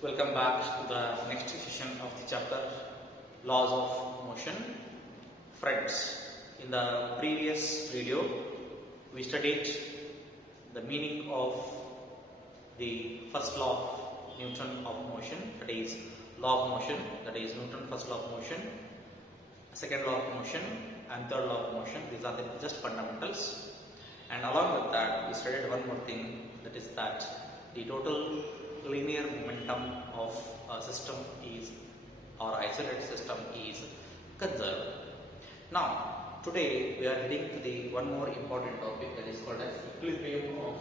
Welcome back to the next session of the chapter Laws of Motion. Friends, in the previous video we studied the meaning of the first law of Newton of motion, that is law of motion, that is Newton's first law of motion, second law of motion and third law of motion. These are the just fundamentals, and along with that we studied one more thing, that is that the total linear momentum of a system is, or isolated system is, conserved. Now today we are heading to the one more important topic, that is called as equilibrium of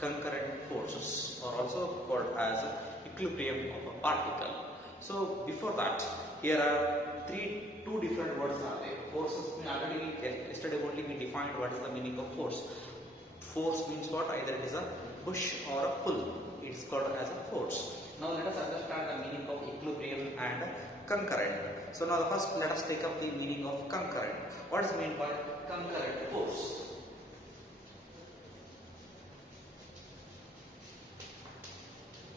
concurrent forces, or also called as equilibrium of a particle. So before that, here are two different words are there. Forces, already yesterday only we defined what is the meaning of force. Force means what? Either it is a push or a pull. It is called as a force. Now let us understand the meaning of equilibrium and concurrent. So now first let us take up the meaning of concurrent. What is meant by concurrent force?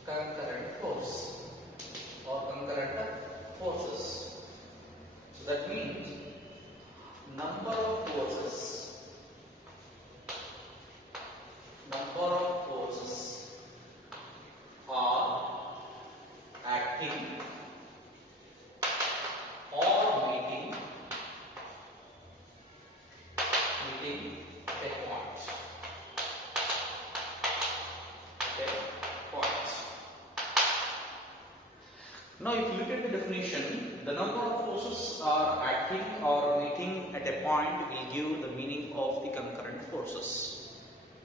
Concurrent force or concurrent forces. So that means number of forces are acting or meeting a point. Now if you look at the definition, the number of forces are acting or meeting at a point will give the meaning of the concurrent forces.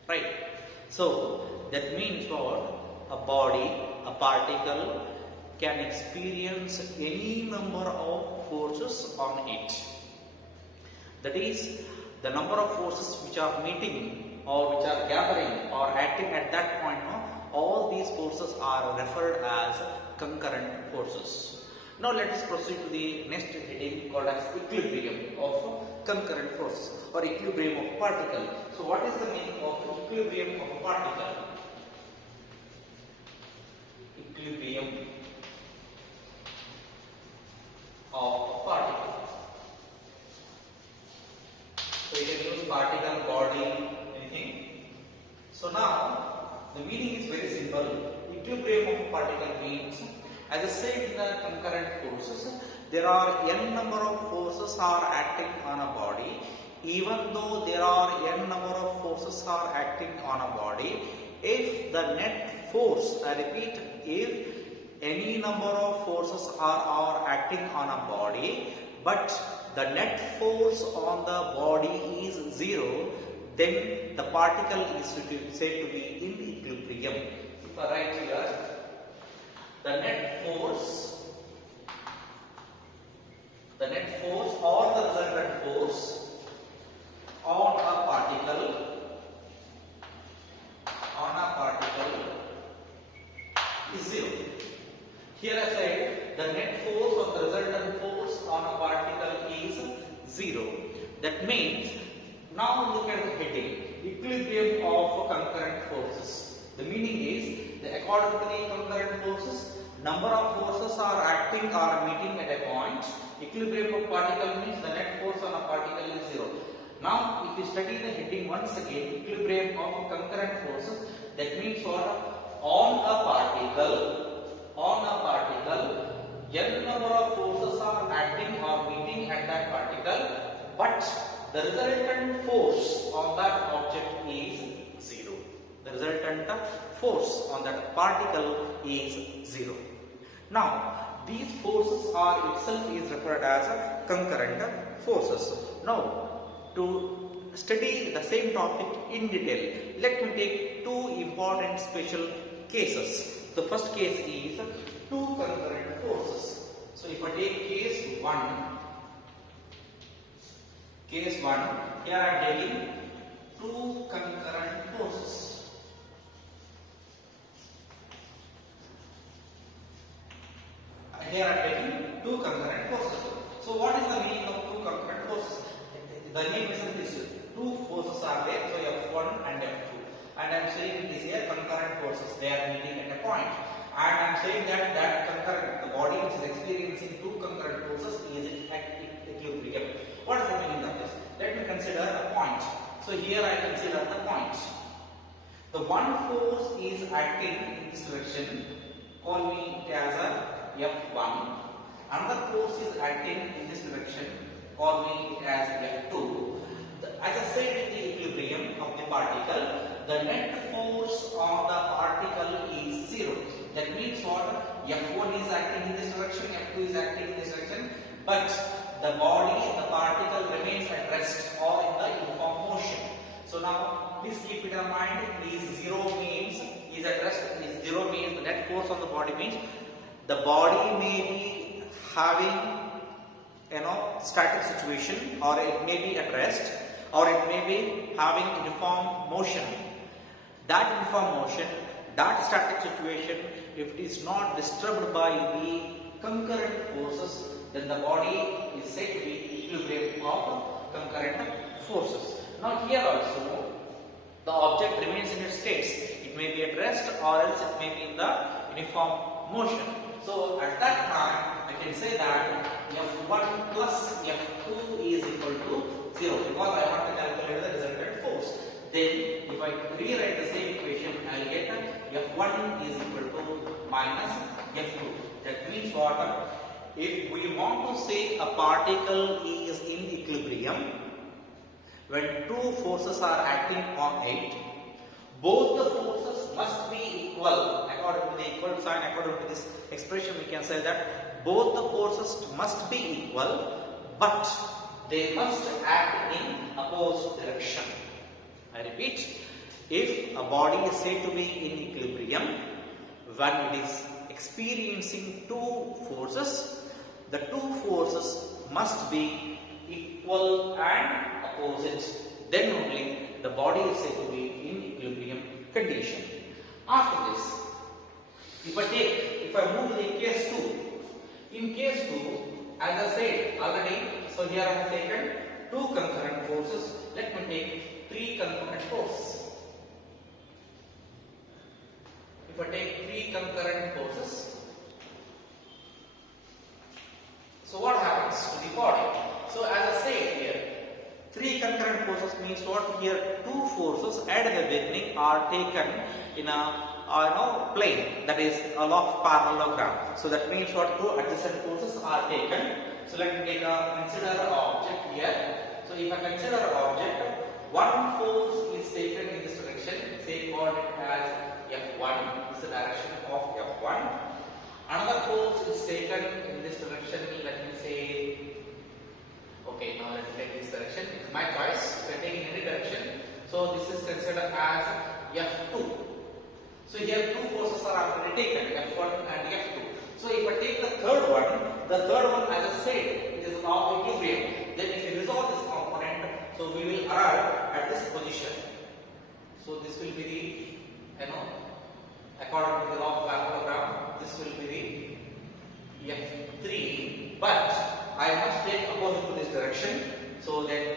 Right? So that means what? A body, a particle can experience any number of forces on it. That is, the number of forces which are meeting or which are gathering or acting at that point, all these forces are referred as concurrent forces. Now let us proceed to the next heading called as equilibrium of concurrent forces or equilibrium of particle. So what is the meaning of equilibrium of a particle? Equilibrium of a particle. So you can use particle, body, anything. So now the meaning is very simple. Equilibrium of a particle means, as I said in the concurrent forces, there are n number of forces are acting on a body. Even though there are n number of forces are acting on a body, if the net force, I repeat, if any number of forces are acting on a body, but the net force on the body is 0, then the particle is said to be in equilibrium. If I write here, the net force or the resultant force on a particle is 0. Here I said the net force or the resultant force on a particle is 0. That means, now look at the heading, equilibrium of concurrent forces. The meaning is that according to the concurrent forces, number of forces are acting or meeting at a point. Equilibrium of particle means the net force on a particle is 0. Now if you study the heading once again, equilibrium of concurrent forces, that means what? On a particle, n number of forces are acting or meeting at that particle, but the resultant force on that object is 0. The resultant force on that particle is 0. Now these forces are itself is referred as concurrent forces. Now to study the same topic in detail, let me take two important special cases. The first case is two concurrent forces. So if I take case 1, here I am taking two concurrent forces. Here I am taking two concurrent forces. So what is the meaning of two concurrent forces? The name is this. Two forces are there, so F1 and F2. And I am saying it is here concurrent forces. They are meeting at a point. And I am saying that concurrent, the body which is experiencing two concurrent forces is at equilibrium. What is the meaning of this? Let me consider a point. So here I consider the point. The one force is acting in this direction, call me it as a F1. Another force is acting in this direction, call me it as F2. As I said in the equilibrium of the particle, the net force on the particle is 0. That means what? F1 is acting in this direction, F2 is acting in this direction, but the body, the particle remains at rest or in the uniform motion. So now, please keep it in mind, is 0 means, is at rest, is 0 means the net force on the body means the body may be having, static situation, or it may be at rest, or it may be having uniform motion. That uniform motion, that static situation, if it is not disturbed by the concurrent forces, then the body is said to be equilibrium of concurrent forces. Now here also, the object remains in its states. It may be at rest or else it may be in the uniform motion. So at that time, I can say that F1 plus F2 is equal to 0 because I want to calculate the resultant force. Then if I rewrite the same equation, I will get F1 is equal to minus F2. That means what? If we want to say a particle is in equilibrium, when two forces are acting on it, both the forces must be equal. According to the equal sign, according to this expression, we can say that both the forces must be equal, but they must act in opposite direction. I repeat, if a body is said to be in equilibrium, when it is experiencing two forces, the two forces must be equal and opposite. Then only the body is said to be in equilibrium condition. After this, if I move to the case 2, in case 2, as I said already, so here I have taken two concurrent forces. Let me take three concurrent forces. If I take three concurrent forces, so what happens to the body? So as I said here, three concurrent forces means what? Here two forces at the beginning are taken in a plane, that is a law of parallelogram. So that means what? Two adjacent forces are taken. So let me consider an object here. So if I consider an object, one force is taken in this direction, say call it as F1, this is the direction of F1. Another force is taken in this direction, let me say, okay, now let me take this direction, it's my choice, if I take in any direction. So this is considered as F2. So here two forces are already taken, F1 and F2. So if I take the third one as I said, it is a law of equilibrium. Then if you resolve this component, so we will arrive at this position. So this will be the, according to the law of parallelogram, this will be the F3, but I must take opposite to this direction. So then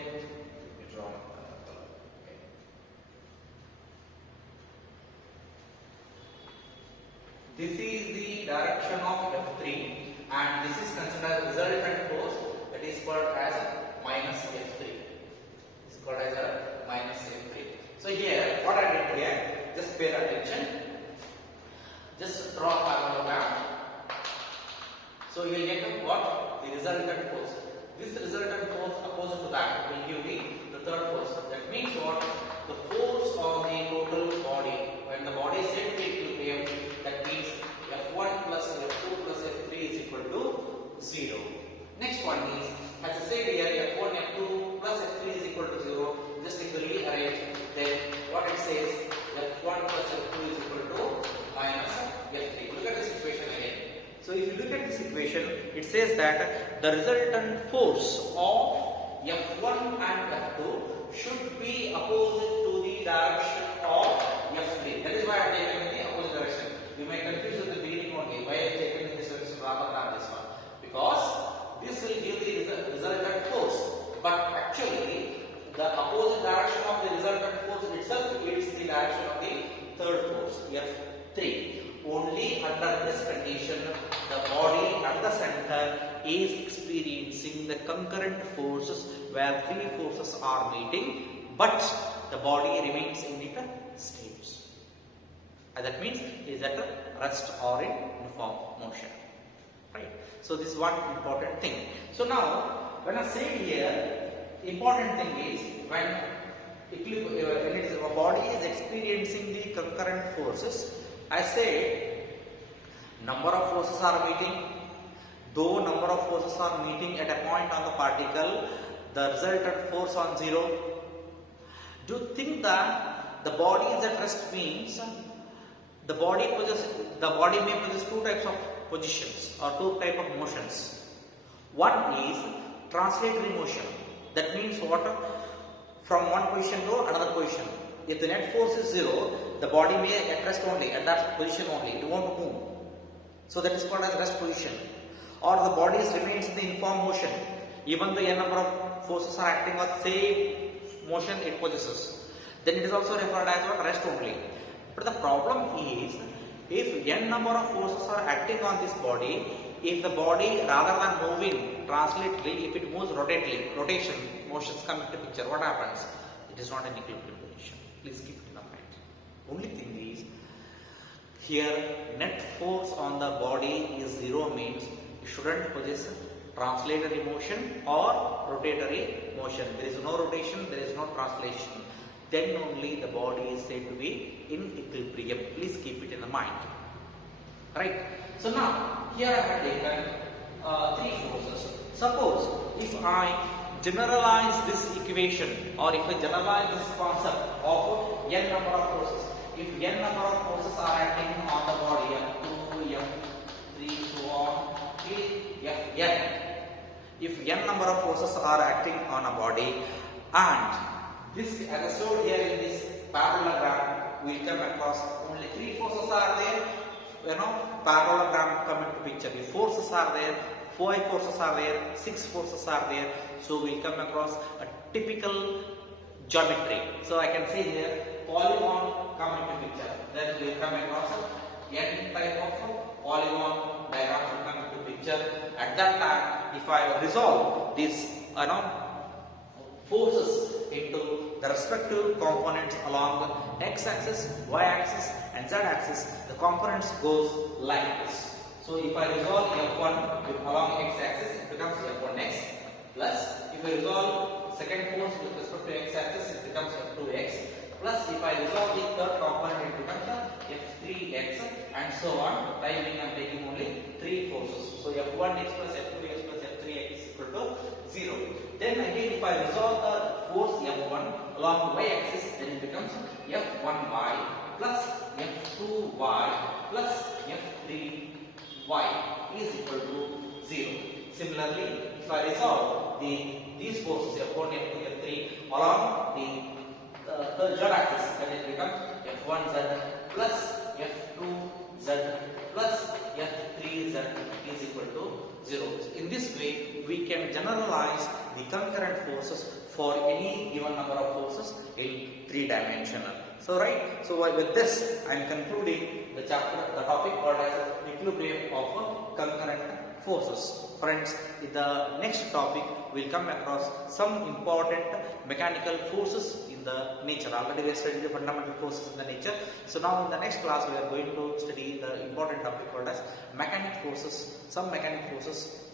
this is the direction of F3 and this is considered resultant force, that is called as minus F3. This is called as a minus F3. So here, what I did here, just pay attention. Just draw a parallelogram. So you will get what? The resultant force. This resultant force opposite to that will give the third force. That means what? The force on the total body. When the body is set to equilibrium, that means F1 plus F2 plus F3 is equal to 0. Next one is, as I said here, F1, F2 plus F3 is equal to 0. Just equally arrange. Then what it says, F1 plus F2 is equal to minus F3. Look at this equation again. So if you look at this equation, it says that the resultant force of F1 and F2 should be opposite to the direction of F3. That is why I have taken in the opposite direction. You may confuse at the beginning only why I have taken in this direction rather than this one. Because this will give the resultant force. But actually, the opposite direction of the resultant force itself is the direction of the third force, F3. only under this condition the body at the center is experiencing the concurrent forces where three forces are meeting, but the body remains in its state. That means is at rest or in uniform motion. Right. So this is one important thing. So now when I say here, important thing is when a body is experiencing the concurrent forces, I say number of forces are meeting. Though number of forces are meeting at a point on the particle, the resultant force on 0. Do you think that the body is at rest means the body may possess two types of positions or two type of motions. One is translatory motion. That means what? From one position to another position. If the net force is 0, the body may at rest only, at that position only. It won't move. So that is called as rest position. Or the body remains in the uniform motion. Even the n number of forces are acting on the same motion it possesses. Then it is also referred as what? Rest only. But the problem is, if n number of forces are acting on this body, if the body rather than moving translatorily, if it moves rotation, motions come into picture, what happens? It is not an equilibrium position. Please keep it in mind. Only thing is, here net force on the body is 0 means you shouldn't possess translatory motion or rotatory motion. There is no rotation, there is no translation. Then only the body is said to be in equilibrium. Please keep it in the mind. Right. So now here I have taken three forces. Suppose if I generalize this equation, or if I generalize this concept of n number of forces. If n number of forces are acting on the body, M2, M3, so on, Fn. If n number of forces are acting on a body, and this, as I showed here in this parallelogram, we will come across only three forces are there. Parallelogram come into picture. The forces are there, 5 forces are there, 6 forces are there. So we will come across a typical geometry. So I can say here, polygon come into picture. Then we will come across n type of polygon diagrams will come into picture. At that time, if I resolve these forces into the respective components along the x-axis, y-axis and z-axis, the components goes like this. So if I resolve F1 along x-axis, it becomes F1x, plus if I resolve second force with respect to x-axis, it becomes F2x, plus if I resolve the third component, it becomes F3x, and so on. Time being I am taking only 3 forces. So F1x plus F2x plus F3x is equal to 0. Then again, if I resolve the force F1 along y-axis, then it becomes F1y plus F2y plus F3y is equal to 0. Similarly, if I resolve these forces F1, F2, F3 along the z-axis, then it becomes F1z plus F2z plus F3z is equal to 0. In this way, we can generalize the concurrent forces for any given number of forces in 3-dimensional. So with this, I am concluding the topic called as equilibrium of concurrent forces. Friends, in the next topic, we will come across some important mechanical forces in the nature. Already we have studied the fundamental forces in the nature. So now in the next class, we are going to study the important topic called as mechanic forces. Some mechanic forces,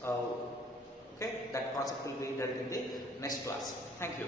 that concept will be done in the next class. Thank you.